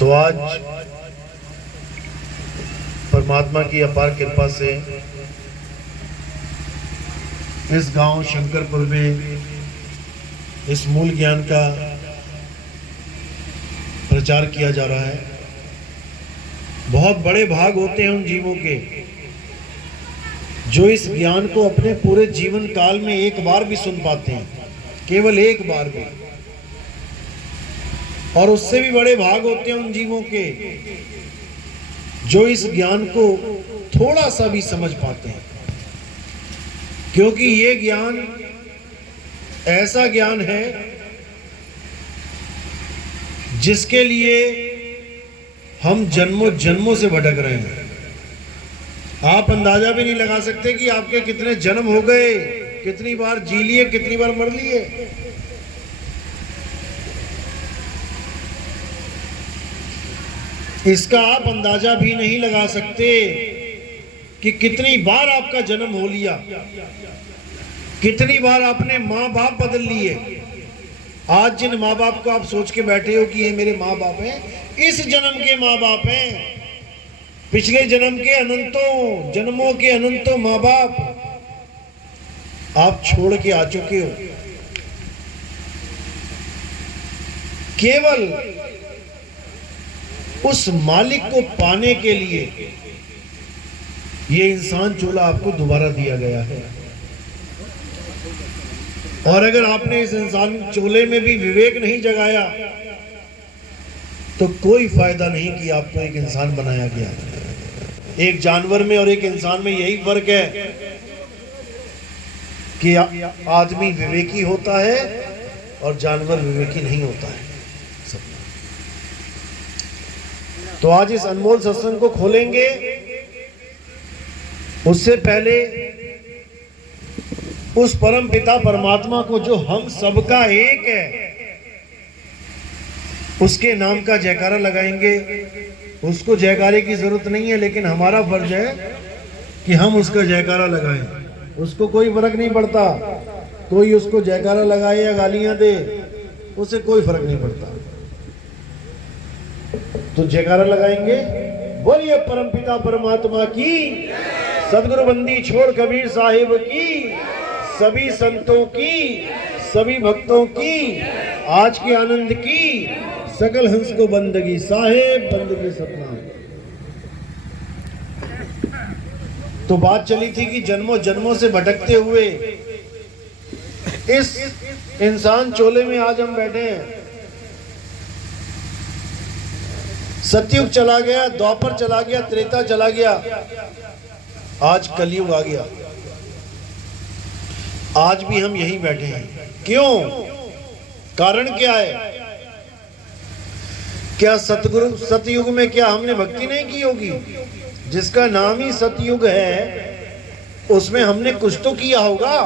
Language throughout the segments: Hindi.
तो आज परमात्मा की अपार कृपा से इस गांव शंकरपुर में इस मूल ज्ञान का प्रचार किया जा रहा है। बहुत बड़े भाग होते हैं उन जीवों के जो इस ज्ञान को अपने पूरे जीवन काल में एक बार भी सुन पाते हैं, केवल एक बार भी। और उससे भी बड़े भाग होते हैं उन जीवों के जो इस ज्ञान को थोड़ा सा भी समझ पाते हैं, क्योंकि ये ज्ञान ऐसा ज्ञान है जिसके लिए हम जन्मों जन्मों से भटक रहे हैं। आप अंदाजा भी नहीं लगा सकते कि आपके कितने जन्म हो गए, कितनी बार जी लिए, कितनी बार मर लिए। इसका आप अंदाजा भी नहीं लगा सकते कि कितनी बार आपका जन्म हो लिया, कितनी बार आपने माँ बाप बदल लिए। आज जिन माँ बाप को आप सोच के बैठे हो कि ये मेरे माँ बाप हैं, इस जन्म के माँ बाप हैं। पिछले जन्म के अनंतों जन्मों के अनंतों माँ बाप आप छोड़ के आ चुके हो। केवल उस मालिक को पाने के लिए ये इंसान चोला आपको दोबारा दिया गया है। और अगर आपने इस इंसान चोले में भी विवेक नहीं जगाया तो कोई फायदा नहीं कि आपको एक इंसान बनाया गया। एक जानवर में और एक इंसान में यही फर्क है कि आदमी विवेकी होता है और जानवर विवेकी नहीं होता है। तो आज इस अनमोल सत्संग को खोलेंगे, उससे पहले उस परम पिता परमात्मा को जो हम सबका एक है, उसके नाम का जयकारा लगाएंगे। उसको जयकारे की जरूरत नहीं है, लेकिन हमारा फर्ज है कि हम उसका जयकारा लगाएं। उसको कोई फर्क नहीं पड़ता, कोई उसको जयकारा लगाए या गालियां दे, उसे कोई फर्क नहीं पड़ता। तो जयकारा लगाएंगे। बोलिए परम पिता परमात्मा की, सदगुरु बंदी छोड़ कबीर साहिब की, सभी संतों की, सभी भक्तों की, आज के आनंद की, सकल हंस को बंदगी साहेब बंदगी सतनाम। तो बात चली थी कि जन्मों जन्मों से भटकते हुए इस इंसान चोले में आज हम बैठे हैं। सतयुग चला गया, द्वापर चला गया, त्रेता चला गया, आज कलयुग आ गया। आज भी हम यहीं बैठे हैं। क्यों? कारण क्या है? क्या सतयुग में क्या हमने भक्ति नहीं की होगी? जिसका नाम ही सतयुग है उसमें हमने कुछ तो किया होगा।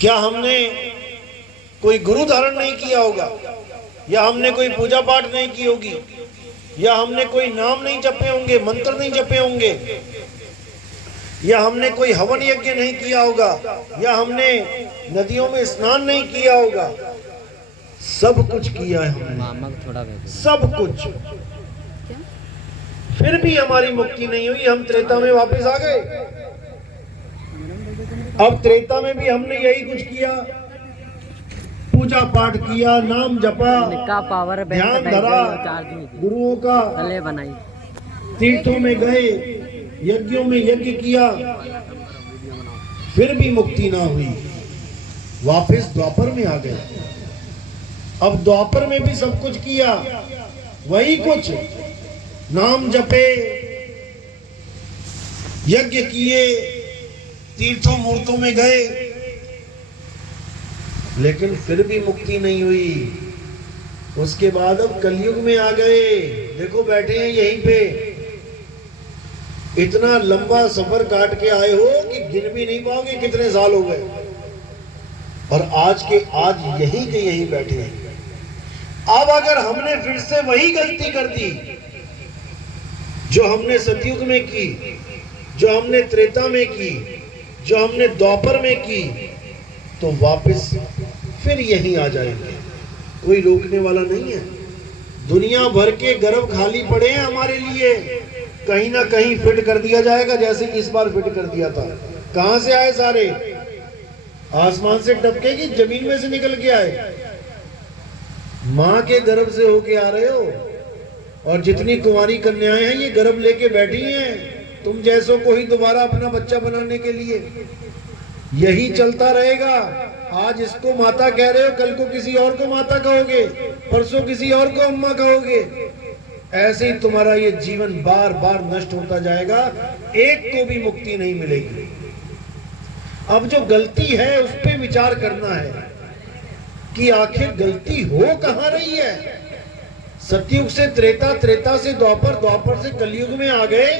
क्या हमने कोई गुरु धारण नहीं किया होगा, या हमने कोई पूजा पाठ नहीं की होगी, या हमने कोई नाम नहीं जपे होंगे, मंत्र नहीं जपे होंगे, या हमने कोई हवन यज्ञ नहीं किया होगा, या हमने नदियों में स्नान नहीं किया होगा। सब कुछ किया है हमने, सब कुछ। फिर भी हमारी मुक्ति नहीं हुई। हम त्रेता में वापस आ गए। अब त्रेता में भी हमने यही कुछ किया, पूजा पाठ किया, नाम जपा, ध्यान धरा, गुरुओं का बनाई, तीर्थों में गए, यज्ञों में यज्ञ किया, फिर भी मुक्ति ना हुई। वापस द्वापर में आ गए। अब द्वापर में भी सब कुछ किया, वही कुछ, नाम जपे, यज्ञ किए, तीर्थों मूर्तों में गए, लेकिन फिर भी मुक्ति नहीं हुई। उसके बाद अब कलयुग में आ गए। देखो बैठे हैं यहीं पे, इतना लंबा सफर काट के आए हो कि गिन भी नहीं पाओगे कितने साल हो गए, और आज के आज यहीं के यहीं बैठे हैं। अब अगर हमने फिर से वही गलती कर दी जो हमने सतयुग में की, जो हमने त्रेता में की, जो हमने द्वापर में की, तो वापस फिर यहीं आ जाएंगे। कोई रोकने वाला नहीं है। दुनिया भर के गर्भ खाली पड़े हैं हमारे लिए, कहीं ना कहीं फिट कर दिया जाएगा, जैसे कि इस बार फिट कर दिया था। कहां से आए सारे? आसमान से टपके कि जमीन में से निकल के आए? मां के गर्भ से होके आ रहे हो। और जितनी कुंवारी कन्याएं हैं ये गर्भ लेके बैठी हैं तुम जैसों को ही दोबारा अपना बच्चा बनाने के लिए। यही चलता रहेगा। आज इसको माता कह रहे हो, कल को किसी और को माता कहोगे, परसों किसी और को अम्मा कहोगे। ऐसे ही तुम्हारा ये जीवन बार बार नष्ट होता जाएगा, एक को भी मुक्ति नहीं मिलेगी। अब जो गलती है उस पर विचार करना है कि आखिर गलती हो कहां रही है। सतयुग से त्रेता, त्रेता से द्वापर, द्वापर से कलयुग में आ गए,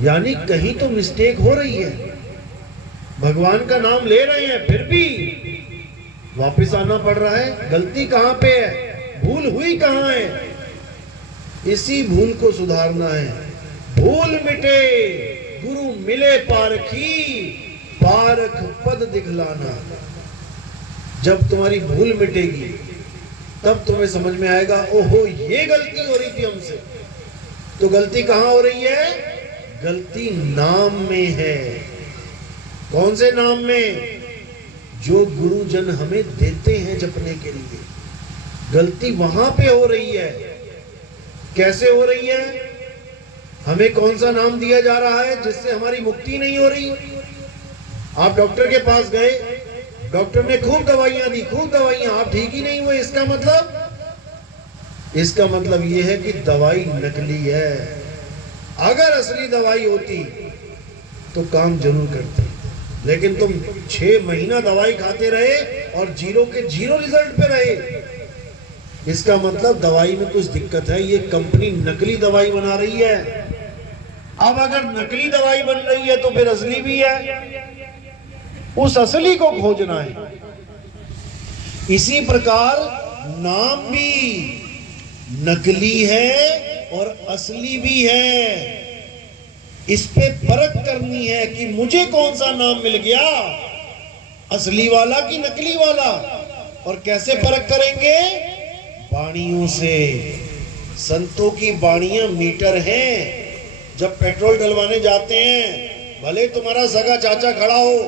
यानी कहीं तो मिस्टेक हो रही है। भगवान का नाम ले रहे हैं फिर भी वापस आना पड़ रहा है। गलती कहां पे है, भूल हुई कहां है, इसी भूल को सुधारना है। भूल मिटे गुरु मिले पारखी, पारख पद दिखलाना। जब तुम्हारी भूल मिटेगी तब तुम्हें समझ में आएगा, ओहो ये गलती हो रही थी हमसे। तो गलती कहां हो रही है? गलती नाम में है। कौन से नाम में? जो गुरुजन हमें देते हैं जपने के लिए। गलती वहां पे हो रही है। कैसे हो रही है? हमें कौन सा नाम दिया जा रहा है जिससे हमारी मुक्ति नहीं हो रही? आप डॉक्टर के पास गए, डॉक्टर ने खूब दवाइयां दी, खूब दवाइयां, आप ठीक ही नहीं हुए। इसका मतलब यह है कि दवाई नकली है। अगर असली दवाई होती तो काम जरूर करते, लेकिन तुम 6 महीना दवाई खाते रहे और जीरो के जीरो रिजल्ट पे रहे। इसका मतलब दवाई में कुछ दिक्कत है, ये कंपनी नकली दवाई बना रही है। अब अगर नकली दवाई बन रही है तो फिर असली भी है, उस असली को खोजना है। इसी प्रकार नाम भी नकली है और असली भी है। इस पे परख करनी है कि मुझे कौन सा नाम मिल गया, असली वाला कि नकली वाला। और कैसे परख करेंगे? बाणियों से। संतों की बाणियां मीटर हैं। जब पेट्रोल डलवाने जाते हैं, भले तुम्हारा सगा चाचा खड़ा हो,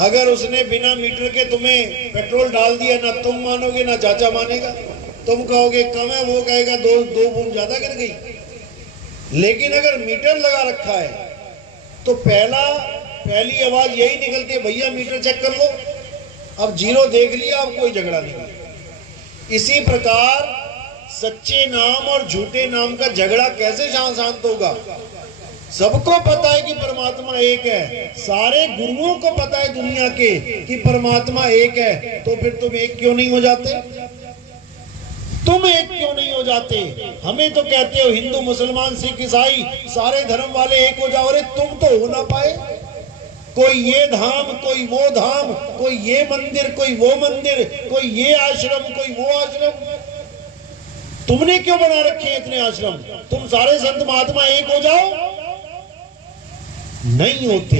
अगर उसने बिना मीटर के तुम्हें पेट्रोल डाल दिया, ना तुम मानोगे ना चाचा मानेगा। तुम कहोगे कम है, वो कहेगा दो बूंद ज्यादा गिर गई। लेकिन अगर मीटर लगा रखा है तो पहली आवाज यही निकलती है, भैया मीटर चेक कर लो। अब जीरो देख लिया, अब कोई झगड़ा नहीं। इसी प्रकार सच्चे नाम और झूठे नाम का झगड़ा कैसे शांत होगा? सबको पता है कि परमात्मा एक है, सारे गुरुओं को पता है दुनिया के कि परमात्मा एक है, तो फिर तुम एक क्यों नहीं हो जाते? तुम एक क्यों नहीं हो जाते? हमें तो कहते हो हिंदू मुसलमान सिख ईसाई सारे धर्म वाले एक हो जाओ। अरे तुम तो हो ना पाए। कोई ये धाम, कोई वो धाम, कोई ये मंदिर, कोई वो मंदिर, कोई ये आश्रम, कोई वो आश्रम। तुमने क्यों बना रखे हैं इतने आश्रम? तुम सारे संत महात्मा एक हो जाओ। नहीं होते,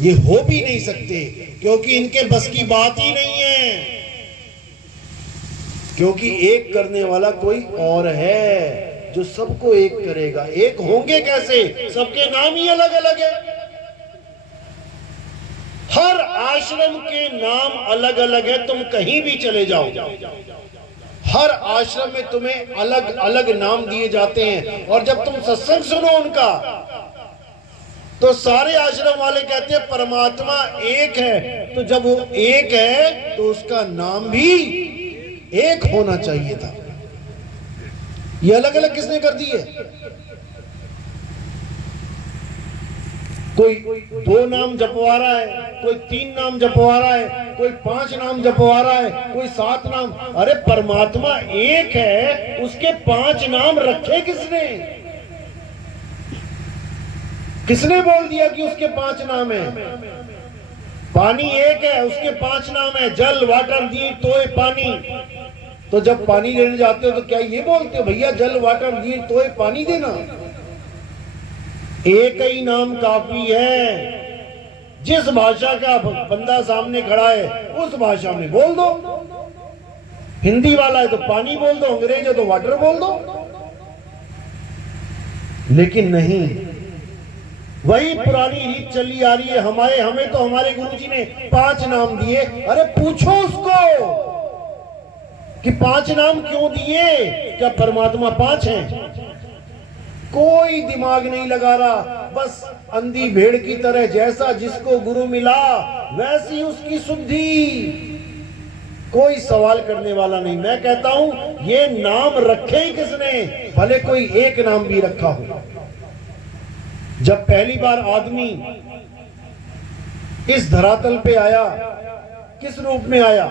ये हो भी नहीं सकते, क्योंकि इनके बस की बात ही नहीं है। क्योंकि एक करने वाला कोई और है जो सबको एक करेगा। एक होंगे कैसे? सबके नाम ही अलग अलग है। हर आश्रम के नाम अलग अलग है। तुम कहीं भी चले जाओ, हर आश्रम में तुम्हें अलग अलग नाम दिए जाते हैं। और जब तुम सत्संग सुनो उनका, तो सारे आश्रम वाले कहते हैं परमात्मा एक है। तो जब वो एक है तो उसका नाम भी एक होना चाहिए था। ये अलग अलग किसने कर दिए? कोई 2 नाम जपवा रहा है, कोई 3 नाम जपवा रहा है, कोई 5 नाम जपवा रहा है, कोई 7 नाम। अरे परमात्मा एक है, उसके 5 नाम रखे किसने? किसने बोल दिया कि उसके 5 नाम है? पानी एक है, उसके 5 नाम है, जल, वाटर, नीर, तोय, पानी। तो जब पानी लेने जाते हो तो क्या ये बोलते हो भैया जल, वाटर, नीर, तोय, पानी देना? एक ही नाम काफी है। जिस भाषा का बंदा सामने खड़ा है उस भाषा में बोल दो। हिंदी वाला है तो पानी बोल दो, अंग्रेज है तो वाटर बोल दो। लेकिन नहीं, वही पुरानी रीत चली आ रही है। हमें तो हमारे गुरुजी ने 5 नाम दिए। अरे पूछो उसको कि 5 नाम क्यों दिए? क्या परमात्मा 5 हैं? कोई दिमाग नहीं लगा रहा, बस अंधी भेड़ की तरह जैसा जिसको गुरु मिला वैसी उसकी शुद्धि। कोई सवाल करने वाला नहीं। मैं कहता हूं ये नाम रखे ही किसने, भले कोई एक नाम भी रखा हो। जब पहली बार आदमी इस धरातल पे आया, किस रूप में आया?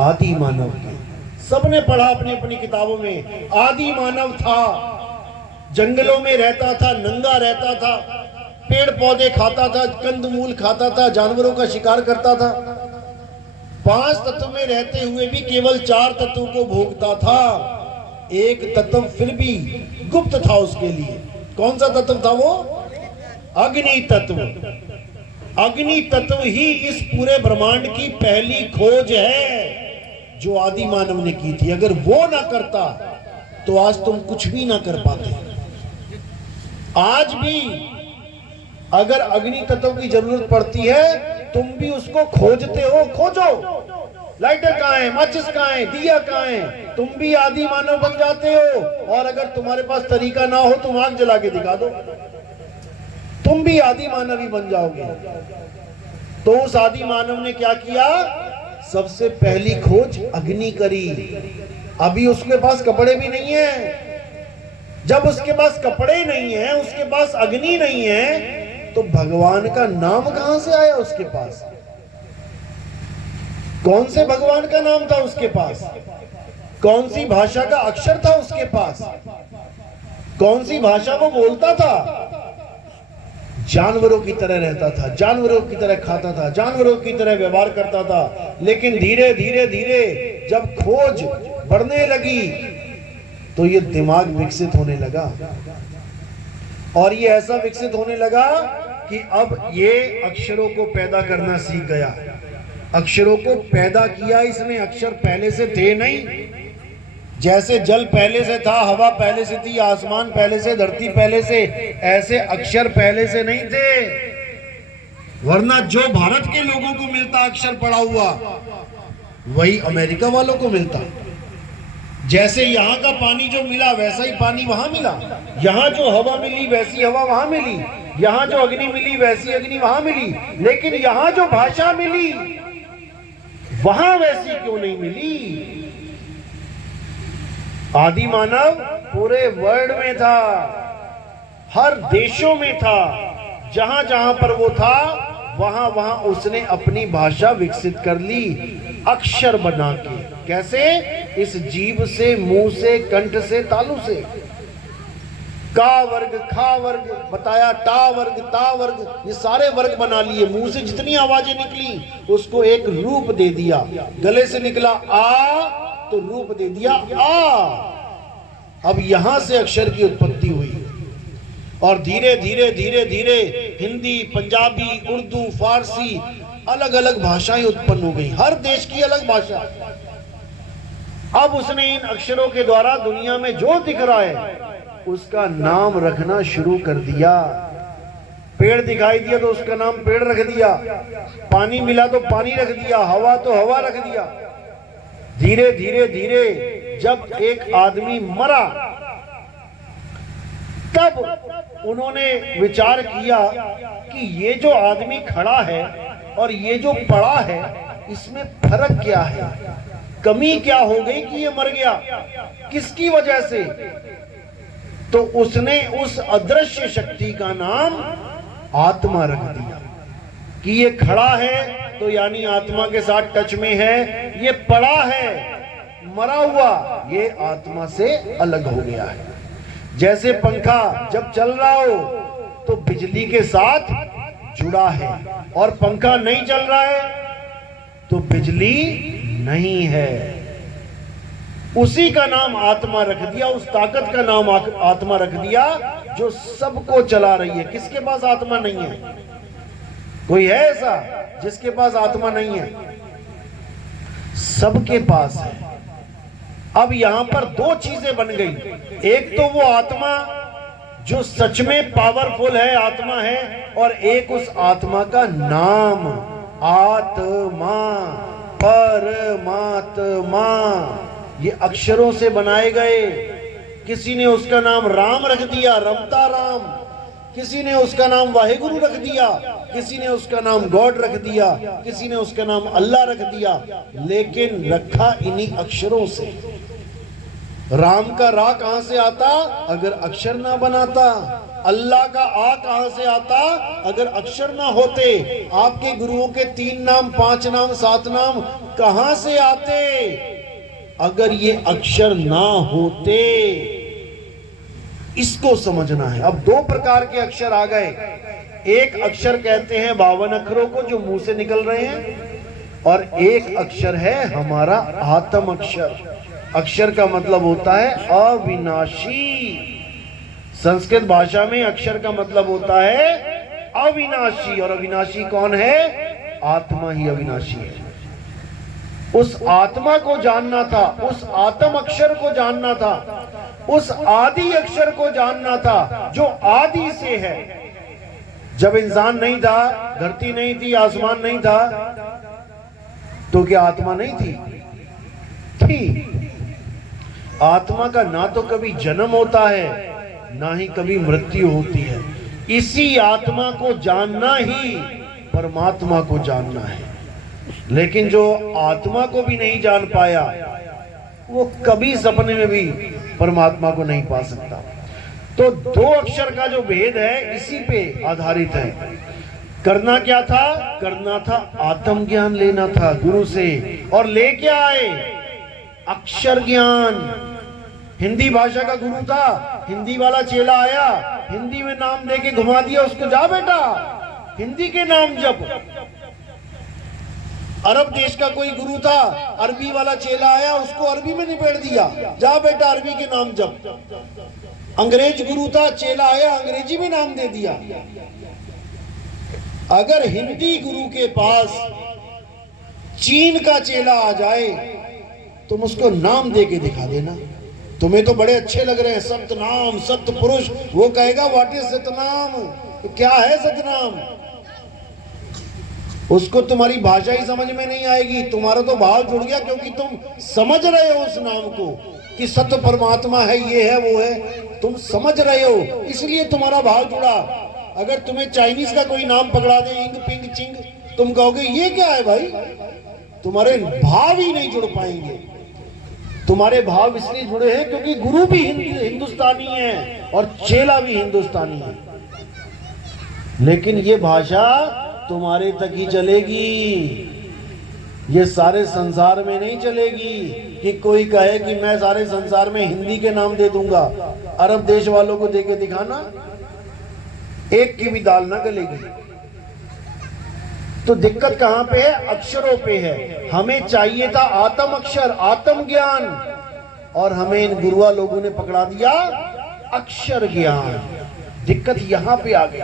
आदि मानव के। सबने पढ़ा अपनी अपनी किताबों में, आदि मानव था, जंगलों में रहता था, नंगा रहता था, पेड़ पौधे खाता था, कंदमूल खाता था, जानवरों का शिकार करता था। 5 तत्व में रहते हुए भी केवल 4 तत्वों को भोगता था। एक तत्व फिर भी गुप्त था उसके लिए। कौन सा तत्व था वो? अग्नि तत्व। अग्नि तत्व ही इस पूरे ब्रह्मांड की पहली खोज है जो आदि मानव ने की थी। अगर वो ना करता तो आज तुम कुछ भी ना कर पाते। आज भी अगर अग्नि तत्व की जरूरत पड़ती है, तुम भी उसको खोजते हो। खोजो, लाइटर कहाँ है, माचिस कहाँ है, दिया कहाँ है, तुम भी आदि मानव बन जाते हो। और अगर तुम्हारे पास तरीका ना हो तुम आग जला के दिखा दो, तुम भी आदि मानव ही बन जाओगे। तो उस आदि मानव ने क्या किया? सबसे पहली खोज अग्नि करी। अभी उसके पास कपड़े भी नहीं है। जब उसके पास कपड़े नहीं है, उसके पास अग्नि नहीं है, तो भगवान का नाम कहां से आया उसके पास? कौन से भगवान का नाम था उसके पास? कौन सी भाषा का अक्षर था उसके पास? कौन सी भाषा वो बोलता था? जानवरों की तरह रहता था, जानवरों की तरह खाता था, जानवरों की तरह व्यवहार करता था। लेकिन धीरे धीरे धीरे जब खोज बढ़ने लगी तो ये दिमाग विकसित होने लगा। और ये ऐसा विकसित होने लगा कि अब ये अक्षरों को पैदा करना सीख गया। अक्षरों को पैदा किया इसने। अक्षर पहले से थे नहीं। जैसे जल पहले से था, हवा पहले से थी, आसमान पहले से, धरती पहले से, ऐसे अक्षर पहले से नहीं थे। वरना जो भारत के लोगों को मिलता अक्षर पढ़ा हुआ, वही अमेरिका वालों को मिलता। जैसे यहाँ का पानी जो मिला वैसा ही पानी वहां मिला, यहाँ जो हवा मिली वैसी हवा वहां मिली, यहाँ जो अग्नि मिली वैसी अग्नि वहां मिली। लेकिन यहाँ जो भाषा मिली वहां वैसी क्यों नहीं मिली? आदि मानव पूरे वर्ल्ड में था, हर देशों में था। जहां जहां पर वो था वहां वहां उसने अपनी भाषा विकसित कर ली, अक्षर बना के। कैसे? इस जीभ से, मुंह से, कंठ से, तालु से। का वर्ग, खा वर्ग बताया, टा वर्ग, ता वर्ग, ये सारे वर्ग बना लिए। मुंह से जितनी आवाजें निकली उसको एक रूप दे दिया। गले से निकला आ तो रूप दे दिया आ। अब यहां से अक्षर की उत्पत्ति हुई। और धीरे धीरे धीरे धीरे हिंदी, पंजाबी, उर्दू, फारसी, अलग अलग भाषाएं उत्पन्न हो गई। हर देश की अलग भाषा। अब उसने इन अक्षरों के द्वारा दुनिया में जो दिख रहा है उसका नाम रखना शुरू कर दिया। पेड़ दिखाई दिया तो उसका नाम पेड़ रख दिया, पानी मिला तो पानी रख दिया, हवा तो हवा रख दिया। धीरे धीरे धीरे जब एक आदमी मरा तब उन्होंने विचार किया कि ये जो आदमी खड़ा है और ये जो पड़ा है इसमें फर्क क्या है, कमी क्या हो गई कि ये मर गया, किसकी वजह से? तो उसने उस अदृश्य शक्ति का नाम आत्मा रख दिया कि ये खड़ा है तो यानी आत्मा के साथ टच में है, ये पड़ा है, मरा हुआ, ये आत्मा से अलग हो गया है। जैसे पंखा जब चल रहा हो तो बिजली के साथ जुड़ा है, और पंखा नहीं चल रहा है तो बिजली नहीं है। उसी का नाम आत्मा रख दिया, उस ताकत का नाम आत्मा रख दिया जो सबको चला रही है। किसके पास आत्मा नहीं है? कोई है ऐसा जिसके पास आत्मा नहीं है? सबके पास है। अब यहां पर दो चीजें बन गई, एक तो वो आत्मा जो सच में पावरफुल है, आत्मा है, और एक उस आत्मा का नाम, आत्मा, परमात्मा। ये अक्षरों से बनाए गए। किसी ने उसका नाम राम रख दिया, रमता राम, किसी ने उसका नाम वाहेगुरु रख दिया, किसी ने उसका नाम गॉड रख दिया, किसी ने उसका नाम अल्लाह रख दिया, लेकिन रखा इन्हीं अक्षरों से। राम का रा कहां से आता अगर अक्षर ना बनाता? अल्लाह का आ कहां से आता अगर अक्षर ना होते? आपके गुरुओं के 3 नाम, 5 नाम, 7 नाम कहां से आते अगर ये अक्षर ना होते? इसको समझना है। अब 2 प्रकार के अक्षर आ गए। एक अक्षर कहते हैं 52 अक्षरों को जो मुंह से निकल रहे हैं, और एक अक्षर है हमारा आत्म अक्षर। अक्षर का मतलब होता है अविनाशी। संस्कृत भाषा में अक्षर का मतलब होता है अविनाशी, और अविनाशी कौन है? आत्मा ही अविनाशी है। उस आत्मा को जानना था, उस आत्म अक्षर को जानना था, उस आदि अक्षर को जानना था जो आदि से है। जब इंसान नहीं था, धरती नहीं थी, आसमान नहीं था, तो क्या आत्मा नहीं थी? थी। आत्मा का ना तो कभी जन्म होता है, ना ही कभी मृत्यु होती है। इसी आत्मा को जानना ही परमात्मा को जानना है। लेकिन जो आत्मा को भी नहीं जान पाया, वो कभी सपने में भी परमात्मा को नहीं पा सकता। तो 2 अक्षर का जो भेद है इसी पे आधारित है। करना क्या था? करना था आत्म ज्ञान लेना था गुरु से, और ले क्या आए? अक्षर ज्ञान। हिंदी भाषा का गुरु था, हिंदी वाला चेला आया, हिंदी में नाम देके घुमा दिया उसको, जा बेटा हिंदी के नाम जप। अरब देश का कोई गुरु था, अरबी वाला चेला आया, उसको अरबी में निपेट दिया, जा बेटा अरबी के नाम जप। अंग्रेज गुरु था, चेला आया, अंग्रेजी में नाम दे दिया। अगर हिंदी गुरु के पास चीन का चेला आ जाए, तुम उसको नाम दे के दिखा देना। तुम्हें तो बड़े अच्छे लग रहे हैं सतनाम, सतपुरुष, वो कहेगा व्हाट इज सतनाम, तो क्या है सतनाम? उसको तुम्हारी भाषा ही समझ में नहीं आएगी। तुम्हारा तो भाव जुड़ गया, क्योंकि तुम समझ रहे हो उस नाम को कि सत्य परमात्मा है, ये है, वो है, तुम समझ रहे हो, इसलिए तुम्हारा भाव जुड़ा। अगर तुम्हें चाइनीज का कोई नाम पकड़ा दे, इंग पिंग चिंग, तुम कहोगे ये क्या है भाई? तुम्हारे भाव ही नहीं जुड़ पाएंगे। तुम्हारे भाव इसलिए जुड़े हैं क्योंकि गुरु भी हिंदुस्तानी है और चेला भी हिंदुस्तानी है। लेकिन ये भाषा तुम्हारे तक ही चलेगी, ये सारे संसार में नहीं चलेगी। कि कोई कहे कि मैं सारे संसार में हिंदी के नाम दे दूंगा, अरब देश वालों को देके दिखाना, एक की भी दाल ना गलेगी। तो दिक्कत कहां पे है? अक्षरों पे है। हमें चाहिए था आत्म अक्षर, आत्म ज्ञान, और हमें इन गुरुआ लोगों ने पकड़ा दिया अक्षर ज्ञान। दिक्कत यहां पे आ गई।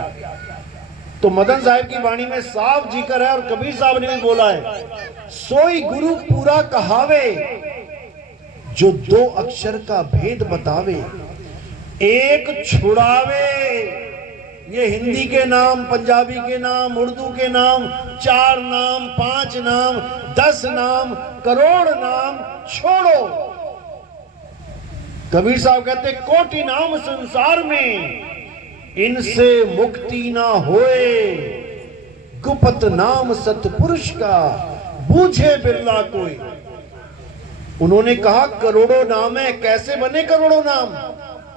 तो मदन साहब की वाणी में साफ जिक्र है, और कबीर साहब ने भी बोला है, सोई गुरु पूरा कहावे, जो 2 अक्षर का भेद बतावे, एक छुड़ावे। ये हिंदी के नाम, पंजाबी के नाम, उर्दू के नाम, 4 नाम, 5 नाम, 10 नाम, करोड़ नाम छोड़ो। कबीर साहब कहते कोटि नाम संसार में, इनसे मुक्ति ना होए, गुप्त नाम सतपुरुष का, बूझे बिरला कोई। उन्होंने कहा करोड़ों नाम है। कैसे बने करोड़ों नाम?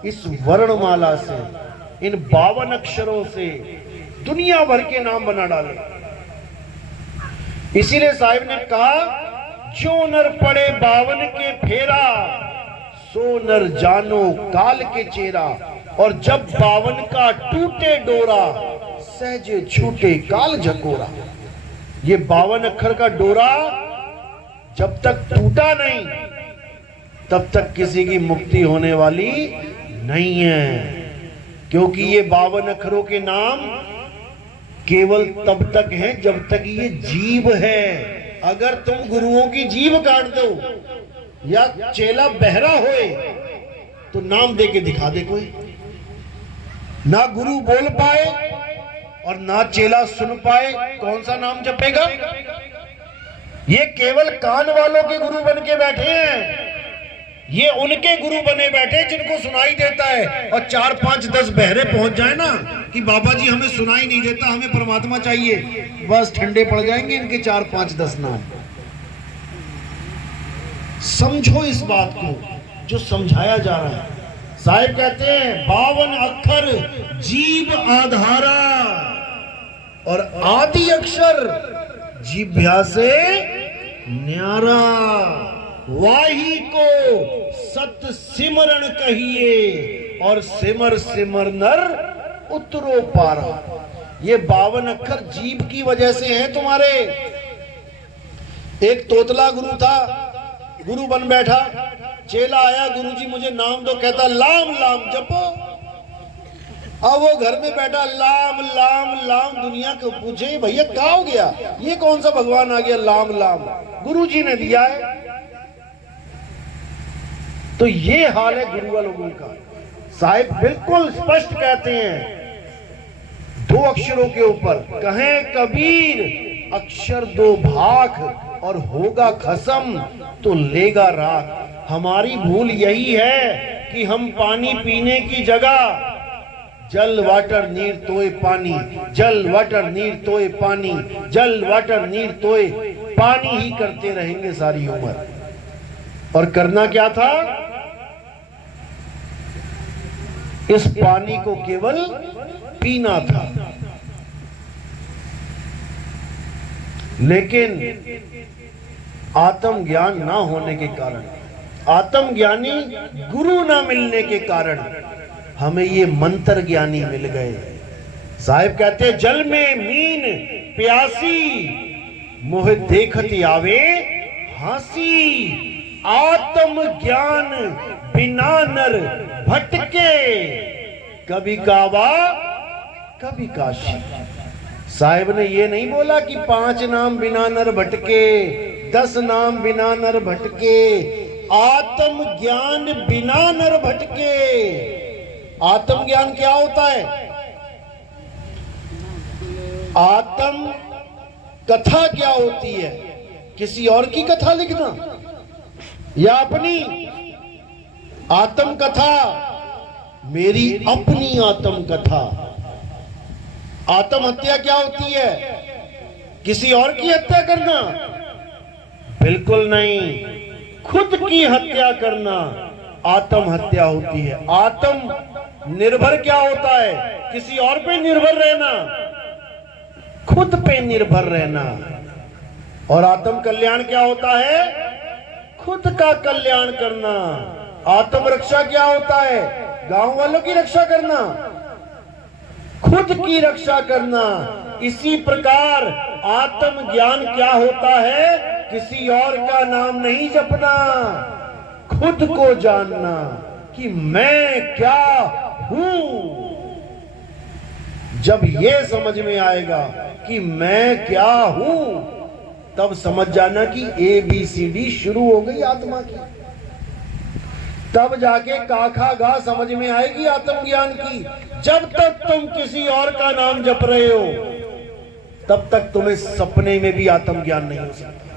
इस वर्णमाला से, इन 52 अक्षरों से दुनिया भर के नाम बना डाले। इसीलिए साहिब ने कहा, जो नर पड़े 52 के फेरा, सो नर जानो काल के चेहरा। और जब 52 का टूटे डोरा, सहजे छूटे काल झकोरा। ये 52 अक्षर का डोरा जब तक टूटा नहीं, तब तक किसी की मुक्ति होने वाली नहीं है। क्योंकि ये 52 अक्षरों के नाम केवल तब तक है जब तक ये जीव है। अगर तुम गुरुओं की जीव काट दो या चेला बहरा होए तो नाम दे के दिखा दे कोई। ना गुरु बोल पाए और ना चेला सुन पाए, कौन सा नाम जपेगा? ये केवल कान वालों के गुरु बन के बैठे हैं। ये उनके गुरु बने बैठे जिनको सुनाई देता है। और 4, 5, 10 बहरे पहुंच जाए ना कि बाबा जी हमें सुनाई नहीं देता, हमें परमात्मा चाहिए, बस ठंडे पड़ जाएंगे इनके 4, 5, 10 नाम। समझो इस बात को जो समझाया जा रहा है। साहिब कहते हैं 52 अक्षर जीव आधारा और आदि अक्षर जीभ्या से न्यारा। वाही को सत सिमरण कहिए और सिमर सिमर नर उतरो पारा। ये 52 अक्षर जीभ की वजह से हैं तुम्हारे। एक तोतला गुरु था, गुरु बन बैठा, चेला आया, गुरुजी मुझे नाम दो, कहता लाम लाम जपो। अब वो घर में बैठा लाम लाम लाम, दुनिया को पूछे भैया क्या हो गया, ये कौन सा भगवान आ गया लाम लाम, गुरुजी ने दिया है। तो ये हाल है गुरु लोगों का। साहिब बिल्कुल स्पष्ट कहते हैं 2 अक्षरों के ऊपर, कहें कबीर अक्षर 2 भाग और होगा खसम तो लेगा राख। हमारी भूल यही है कि हम पानी पीने की जगह जल वाटर नीर तोए पानी, जल वाटर नीर तोए पानी, जल वाटर नीर तोए पानी ही करते रहेंगे सारी उम्र। और करना क्या था? इस पानी को केवल पीना था। लेकिन आत्म ज्ञान ना होने के कारण, आत्म ज्ञानी गुरु ना मिलने के कारण हमें ये मंत्र ज्ञानी मिल गए। साहिब कहते जल में मीन प्यासी मोह देखत आवे हासी। आत्म ज्ञान बिना नर भटके, कभी काबा कभी काशी। साहिब ने ये नहीं बोला कि 5 नाम बिना नर भटके, 10 नाम बिना नर भटके, आत्म ज्ञान बिना नर भटके। आत्म ज्ञान क्या होता है? आत्म कथा क्या होती है? किसी और की कथा लिखना या अपनी? आत्म कथा मेरी अपनी आत्म कथा। आत्म हत्या क्या होती है? किसी और की हत्या करना? बिल्कुल नहीं, खुद की हत्या करना आत्म हत्या होती है। आत्म निर्भर क्या होता है? किसी और पे निर्भर रहना, खुद पे निर्भर रहना। और आत्म कल्याण क्या होता है? खुद का कल्याण करना। आत्म रक्षा क्या होता है? गांव वालों की रक्षा करना, खुद की रक्षा करना। इसी प्रकार आत्म ज्ञान क्या होता है? किसी और का नाम नहीं जपना, खुद को जानना कि मैं क्या हूं। जब यह समझ में आएगा कि मैं क्या हूं, तब समझ जाना कि ABCD शुरू हो गई आत्मा की। तब जाके काखा गा समझ में आएगी आत्म ज्ञान की। जब तक तुम किसी और का नाम जप रहे हो, तब तक तुम्हें सपने में भी आत्म ज्ञान नहीं हो सकता।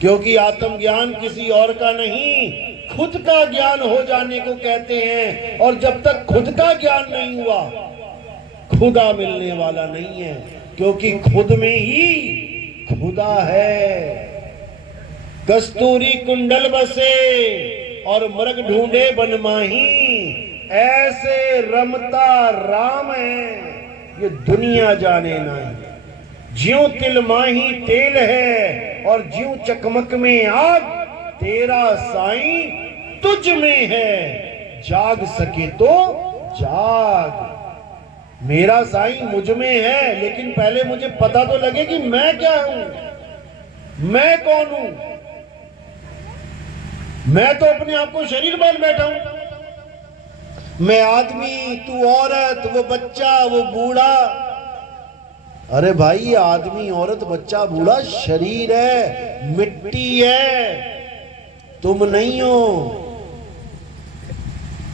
क्योंकि आत्म ज्ञान किसी और का नहीं, खुद का ज्ञान हो जाने को कहते हैं। और जब तक खुद का ज्ञान नहीं हुआ, खुदा मिलने वाला नहीं है। क्योंकि खुद में ही खुदा है। कस्तूरी कुंडल बसे और मृग ढूंढे बनमाही, ऐसे रमता राम है ये दुनिया जाने नहीं। ज्यों तिल माही तेल है और ज्यों चकमक में आग, तेरा साईं तुझ में है, जाग सके तो जाग। मेरा साईं मुझ में है, लेकिन पहले मुझे पता तो लगे कि मैं क्या हूं, मैं कौन हूं। मैं तो अपने आप को शरीर मान बैठा हूं। मैं आदमी, तू औरत, वो बच्चा, वो बूढ़ा, अरे भाई ये आदमी औरत बच्चा बूढ़ा शरीर है, मिट्टी है, तुम नहीं हो,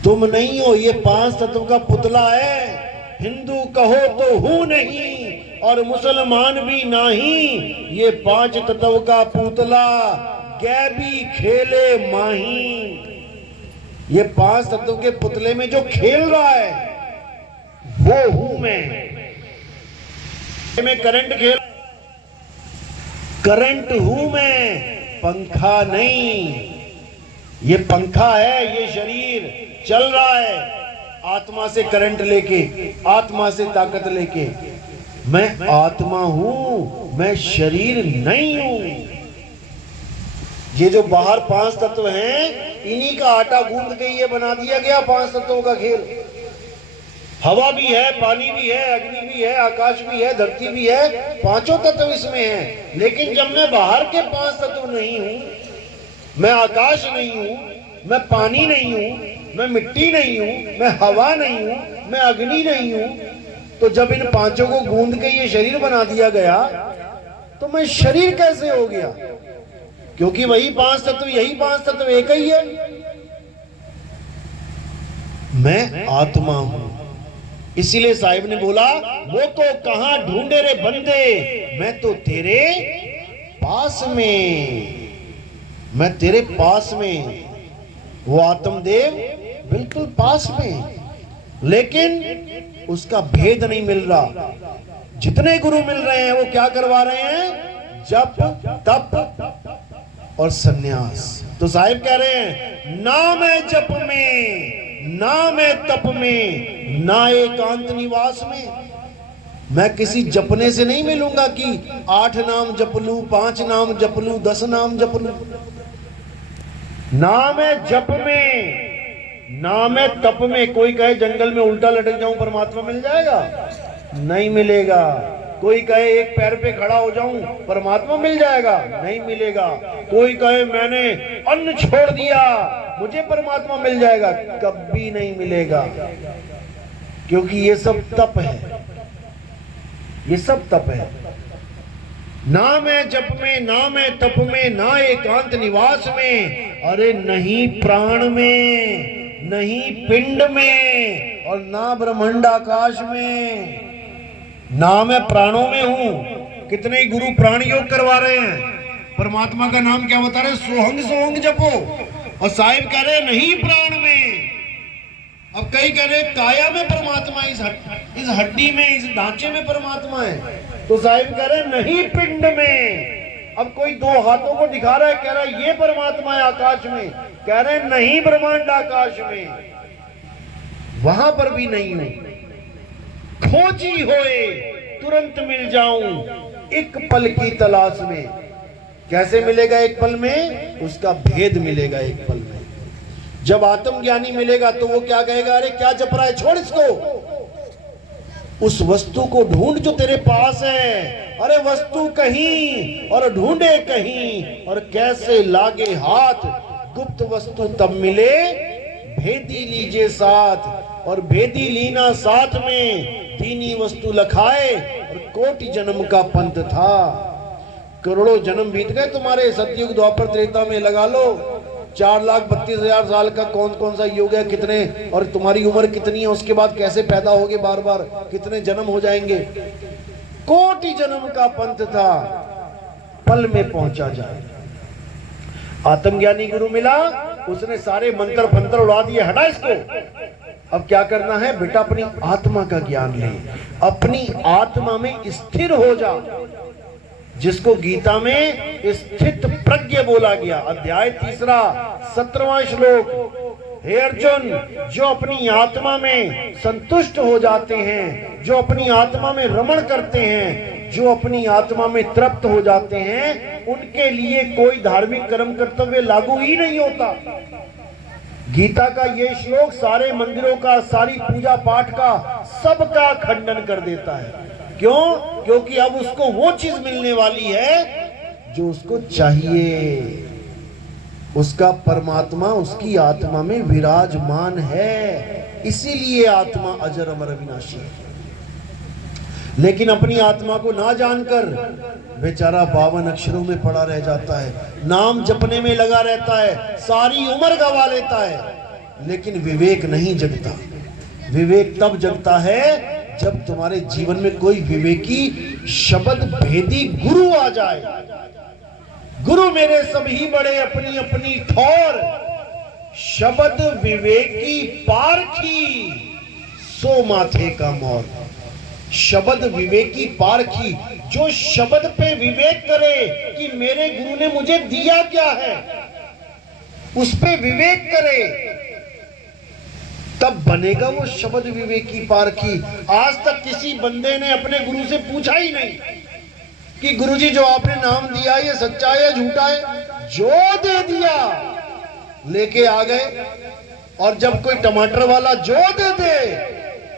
तुम नहीं हो। ये 5 तत्व का पुतला है। हिंदू कहो तो हूं नहीं और मुसलमान भी नहीं, ये 5 तत्व का पुतला गैबी खेले माही। ये 5 तत्व के पुतले में जो खेल रहा है वो हूं मैं करंट खेल, करंट हूं मैं, पंखा नहीं। ये पंखा है, ये शरीर चल रहा है आत्मा से करंट लेके, आत्मा से ताकत लेके। मैं आत्मा हूं, मैं शरीर नहीं हूं। ये जो बाहर 5 तत्व हैं, इन्हीं का आटा गूंद के ये बना दिया गया 5 तत्वों का खेल। हवा भी है, पानी भी है, अग्नि भी है, आकाश भी है, धरती भी है, 5 तत्व इसमें हैं। लेकिन जब मैं बाहर के 5 तत्व नहीं हूं, मैं आकाश नहीं हूं, मैं पानी नहीं हूं, मैं मिट्टी नहीं हूं, मैं हवा नहीं हूं, मैं अग्नि नहीं हूं, तो जब इन 5 को गूंद के ये शरीर बना दिया गया तो मैं शरीर कैसे हो गया? क्योंकि वही 5 तत्व, यही 5 तत्व एक ही है। मैं आत्मा हूं। इसीलिए साहिब ने बोला, वो तो कहां ढूंढे रे बंदे, मैं तो तेरे पास में, मैं तेरे पास में। वो आत्मदेव बिल्कुल पास में, लेकिन उसका भेद नहीं मिल रहा। जितने गुरु मिल रहे हैं वो क्या करवा रहे हैं? जप, तप और सन्यास। तो साहिब कह रहे हैं, ना मैं जप में, ना मैं तप में, ना एकांत निवास में। मैं किसी जपने से नहीं मिलूंगा कि 8 नाम जप लूं, 5 नाम जप लूं, 10 नाम जप लूं। ना मैं जप में, ना मैं तप में। कोई कहे जंगल में उल्टा लटक जाऊं परमात्मा मिल जाएगा? नहीं मिलेगा। कोई कहे एक पैर पे खड़ा हो जाऊं परमात्मा मिल जाएगा? नहीं मिलेगा। कोई कहे मैंने अन्न छोड़ दिया मुझे परमात्मा मिल जाएगा? कभी नहीं मिलेगा। क्योंकि ये सब तप है, ये सब तप है। ना मैं जप में, ना मैं तप में, ना एकांत निवास में, अरे नहीं प्राण में, नहीं पिंड में, और ना ब्रह्मांड आकाश में। ना मैं प्राणों में हूं। कितने गुरु प्राण योग करवा रहे हैं, परमात्मा का नाम क्या बता रहे? सोहंग सोहंग जपो। और साहिब कह रहे नहीं प्राण में। अब कई कह रहे काया में परमात्मा, इस हड्डी में, इस ढांचे में परमात्मा है। तो साहिब कह रहे नहीं पिंड में। अब कोई 2 हाथों को दिखा रहा है, कह रहा है ये परमात्मा है आकाश में, कह रहे नहीं ब्रह्मांड आकाश में, वहां पर भी नहीं हूं। खोजी होए तुरंत मिल जाऊं एक पल की तलाश में। कैसे मिलेगा एक पल में? उसका भेद मिलेगा एक पल में। जब आत्मज्ञानी मिलेगा तो वो क्या कहेगा? अरे क्या जप रहा है, छोड़ इसको, उस वस्तु को ढूंढ जो तेरे पास है। अरे वस्तु कहीं और ढूंढे कहीं, और कैसे लागे हाथ, गुप्त वस्तु तब मिले भेदी लीजिए साथ। और भेदी लीना साथ में, दीनी वस्तु लखाए, और कोटि जन्म का पंथ था। करोड़ों जन्म बीत गए तुम्हारे, सतयुग द्वापर त्रेता में लगा लो। 4,32,000 साल का कौन कौन सा युग है, कितने, और तुम्हारी उम्र कितनी है, उसके बाद कैसे पैदा होगे, बार बार कितने जन्म हो जाएंगे। कोटि जन्म का पंथ था, पल में पहुंचा जाए। आत्मज्ञानी गुरु मिला, उसने सारे मंत्र फंत्र उड़ा दिए, हटा इसको। अब क्या करना है बेटा? अपनी आत्मा का ज्ञान ले, अपनी आत्मा में स्थिर हो जा, जिसको गीता में स्थित प्रज्ञ बोला गया। अध्याय 3 17वां श्लोक। हे अर्जुन, जो अपनी आत्मा में संतुष्ट हो जाते हैं, जो अपनी आत्मा में रमण करते हैं, जो अपनी आत्मा में तृप्त हो जाते हैं, उनके लिए कोई धार्मिक कर्म कर्तव्य लागू ही नहीं होता। गीता का ये श्लोक सारे मंदिरों का, सारी पूजा पाठ का, सबका खंडन कर देता है। क्यों? क्योंकि अब उसको वो चीज मिलने वाली है जो उसको चाहिए। उसका परमात्मा उसकी आत्मा में विराजमान है, इसीलिए आत्मा अजर अमर अविनाशी है। लेकिन अपनी आत्मा को ना जानकर बेचारा 52 अक्षरों में पड़ा रह जाता है, नाम जपने में लगा रहता है, सारी उम्र गवा लेता है, लेकिन विवेक नहीं जगता। विवेक तब जगता है जब तुम्हारे जीवन में कोई विवेकी शब्द भेदी गुरु आ जाए। गुरु मेरे सभी बड़े अपनी अपनी ठौर, शब्द विवेकी पारखी सो माथे का मोर। शब्द विवेकी पारखी, जो शब्द पे विवेक करे कि मेरे गुरु ने मुझे दिया क्या है, उस पे विवेक करे, तब बनेगा वो शब्द विवेकी पारखी। आज तक किसी बंदे ने अपने गुरु से पूछा ही नहीं कि गुरुजी जो आपने नाम दिया ये सच्चा है या झूठा है, जो दे दिया लेके आ गए। और जब कोई टमाटर वाला जो दे दे,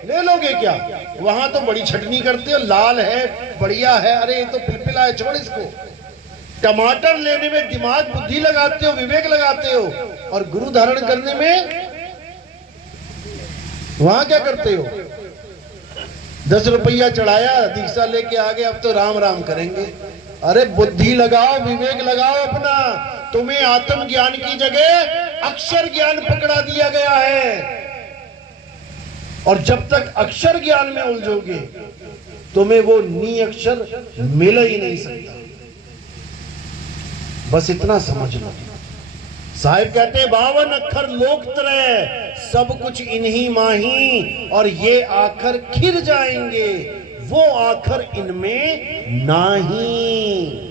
ले लोगे क्या? वहां तो बड़ी छटनी करते हो, लाल है, बढ़िया है, अरे ये तो पिलपिला है, छोड़ इसको। टमाटर लेने में दिमाग बुद्धि लगाते हो, विवेक लगाते हो, और गुरु धारण करने में वहां क्या करते हो? 10 रुपया चढ़ाया, दीक्षा लेके आ गए, अब तो राम राम करेंगे। अरे बुद्धि लगाओ, विवेक लगाओ अपना। तुम्हें आत्म ज्ञान की जगह अक्षर ज्ञान पकड़ा दिया गया है, और जब तक अक्षर ज्ञान में उलझोगे तुम्हें वो नी अक्षर मिल ही नहीं सकता। बस इतना समझ लो। साहिब कहते हैं 52 अक्षर लोक त्रय, सब कुछ इन्हीं माही, और ये आखर खिर जाएंगे, वो आखर इनमें नाही।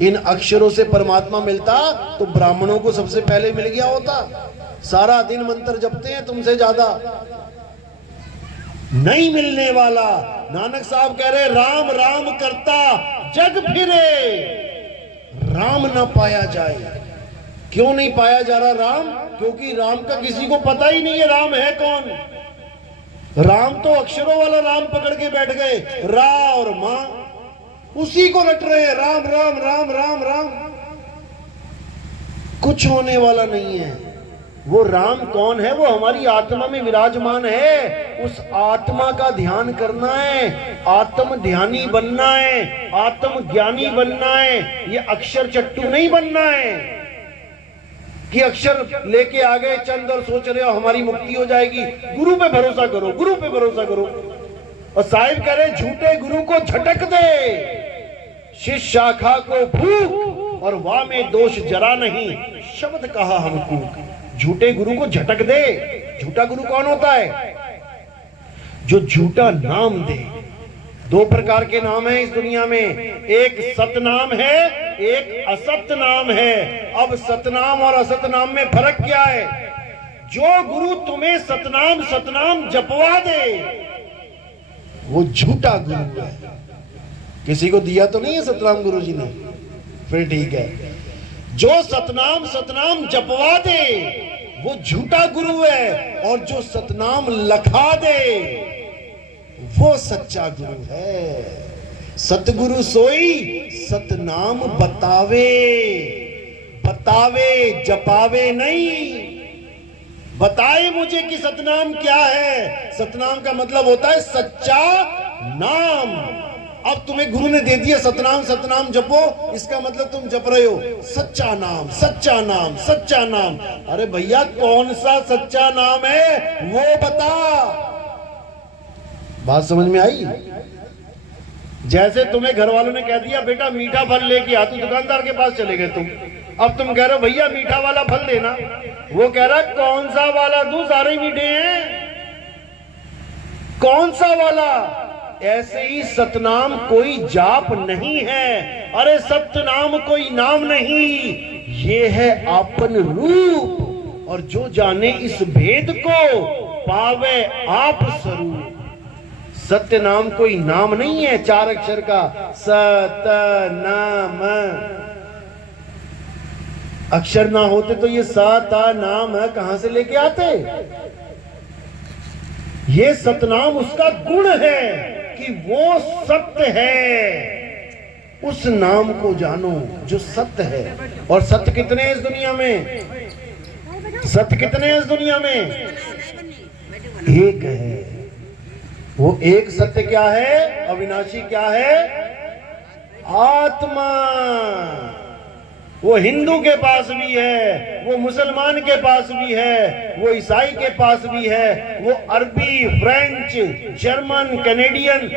इन अक्षरों से परमात्मा मिलता तो ब्राह्मणों को सबसे पहले मिल गया होता। सारा दिन मंत्र जपते हैं तुमसे ज्यादा। नहीं मिलने वाला। नानक साहब कह रहे राम राम करता जग फिरे, राम ना पाया जाए। क्यों नहीं पाया जा रहा राम? क्योंकि राम का किसी को पता ही नहीं है राम है कौन। राम तो अक्षरों वाला राम पकड़ के बैठ गए, रा और मां, उसी को रट रहे हैं, राम राम राम राम राम। कुछ होने वाला नहीं है। वो राम कौन है? वो हमारी आत्मा में विराजमान है। उस आत्मा का ध्यान करना है, आत्म ध्यानी बनना है, आत्म ज्ञानी बनना है। ये अक्षर चट्टू नहीं बनना है कि अक्षर लेके आ गए चंद और सोच रहे हो हमारी मुक्ति हो जाएगी। गुरु पे भरोसा करो, गुरु पे भरोसा करो। और साहिब कह रहे झूठे गुरु को झटक दे, शिष्य शाखा को फूक, और वाह में दोष जरा नहीं, शब्द कहा हमको। झूठे गुरु को झटक दे। झूठा गुरु कौन होता है? जो झूठा नाम दे। 2 प्रकार के नाम है इस दुनिया में, एक सतनाम है, एक असत नाम है। अब सतनाम और असत नाम में फर्क क्या है? जो गुरु तुम्हें सतनाम सतनाम जपवा दे वो झूठा गुरु है। किसी को दिया तो नहीं है सतनाम गुरु जी ने? फिर ठीक है। जो सतनाम सतनाम जपवा दे वो झूठा गुरु है, और जो सतनाम लखा दे वो सच्चा गुरु है। सतगुरु सोई सतनाम बतावे, बतावे जपावे नहीं। बताए मुझे कि सतनाम क्या है। सतनाम का मतलब होता है सच्चा नाम। अब तुम्हें गुरु ने दे दिया सतनाम सतनाम जपो, इसका मतलब तुम जप रहे हो सच्चा नाम सच्चा नाम सच्चा नाम। अरे भैया कौन सा सच्चा नाम है वो बता। बात समझ में आई? जैसे तुम्हें घर वालों ने कह दिया बेटा मीठा फल लेके आ, तो दुकानदार के पास चले गए तुम। अब तुम कह रहे हो भैया मीठा वाला फल देना, वो कह रहा कौन सा वाला दूं, सारे मीठे हैं, कौन सा वाला। ऐसे ही सतनाम कोई जाप नहीं है। अरे सतनाम कोई नाम नहीं, ये है आपन रूप। और जो जाने इस भेद को पावे आप स्वरूप। सत्य नाम कोई नाम नहीं है 4 अक्षर का। सतनाम अक्षर ना होते तो ये सता नाम है कहां से लेके आते? ये सतनाम उसका गुण है कि वो सत्य है। उस नाम को जानो जो सत्य है। और सत्य कितने हैं इस दुनिया में? सत्य कितने हैं इस दुनिया में? एक है। वो एक सत्य क्या है? अविनाशी क्या है? आत्मा। वो हिंदू के पास भी है, वो मुसलमान के पास भी है, वो ईसाई के पास भी है, वो अरबी, फ्रेंच, जर्मन, कैनेडियन,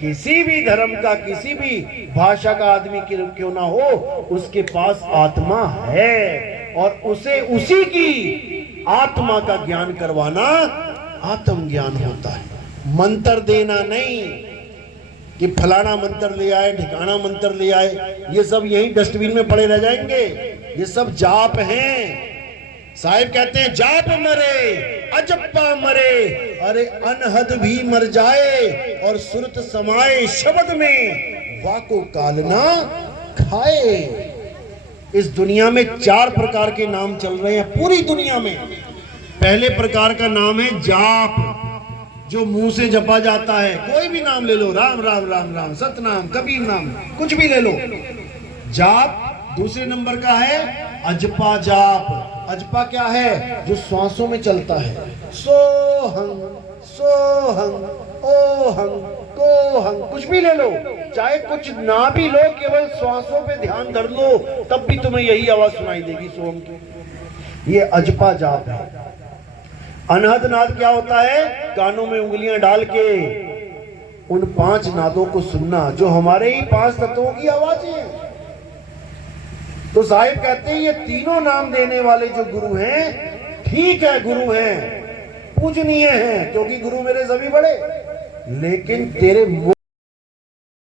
किसी भी धर्म का, किसी भी भाषा का आदमी क्यों ना हो, उसके पास आत्मा है। और उसे उसी की आत्मा का ज्ञान करवाना आत्मज्ञान होता है। मंत्र देना नहीं कि फलाना मंत्र ले आए, ठिकाना मंत्र ले आए, ये सब यही डस्टबिन में पड़े रह जाएंगे। ये सब जाप हैं। साहिब कहते हैं जाप मरे अजप्पा मरे, अरे अनहद भी मर जाए और सुरत समाए शब्द में, वाको कालना खाए। इस दुनिया में 4 प्रकार के नाम चल रहे हैं पूरी दुनिया में। पहले प्रकार का नाम है जाप, जो मुंह से जपा जाता है। कोई भी नाम ले लो, राम राम राम राम, सतनाम, कबीर नाम, कुछ भी ले लो, जाप। दूसरे नंबर का है अजपा जाप। अजपा क्या है? जो श्वासों में चलता है। सोहंग सोहंग ओहंग कोहंग, कुछ भी ले लो, चाहे कुछ ना भी लो, केवल श्वासों पे ध्यान धर लो, तब भी तुम्हें यही आवाज सुनाई देगी, सोहंग की। ये अजपा जाप है। अनहद नाद क्या होता है? कानों में उंगलियां डाल के उन 5 नादों को सुनना, जो हमारे ही 5 तत्वों की आवाजें हैं। तो साहिब कहते हैं ये तीनों नाम देने वाले जो गुरु हैं, ठीक है, गुरु हैं, पूजनीय हैं, क्योंकि गुरु मेरे सभी बड़े, लेकिन तेरे